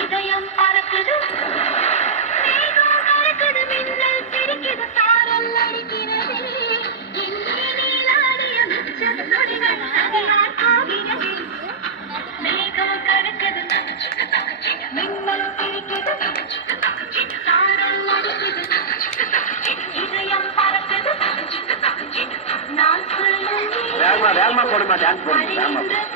இதயம் பறக்குது, மின்னல் சிரிக்குது, சாரல் அடிக்கிறது, நீலாடிய மிச்சம் நொடிகள் சரியாய் ஆகிறது. மேகம் கருக்குது, மின்னல் சிரிக்குது, சாரல் அடிக்குது, இதயம் பறக்குது, நான் சொல்லும் வேகமா போடுமா, டான்ஸ் போடுமா, வேகமா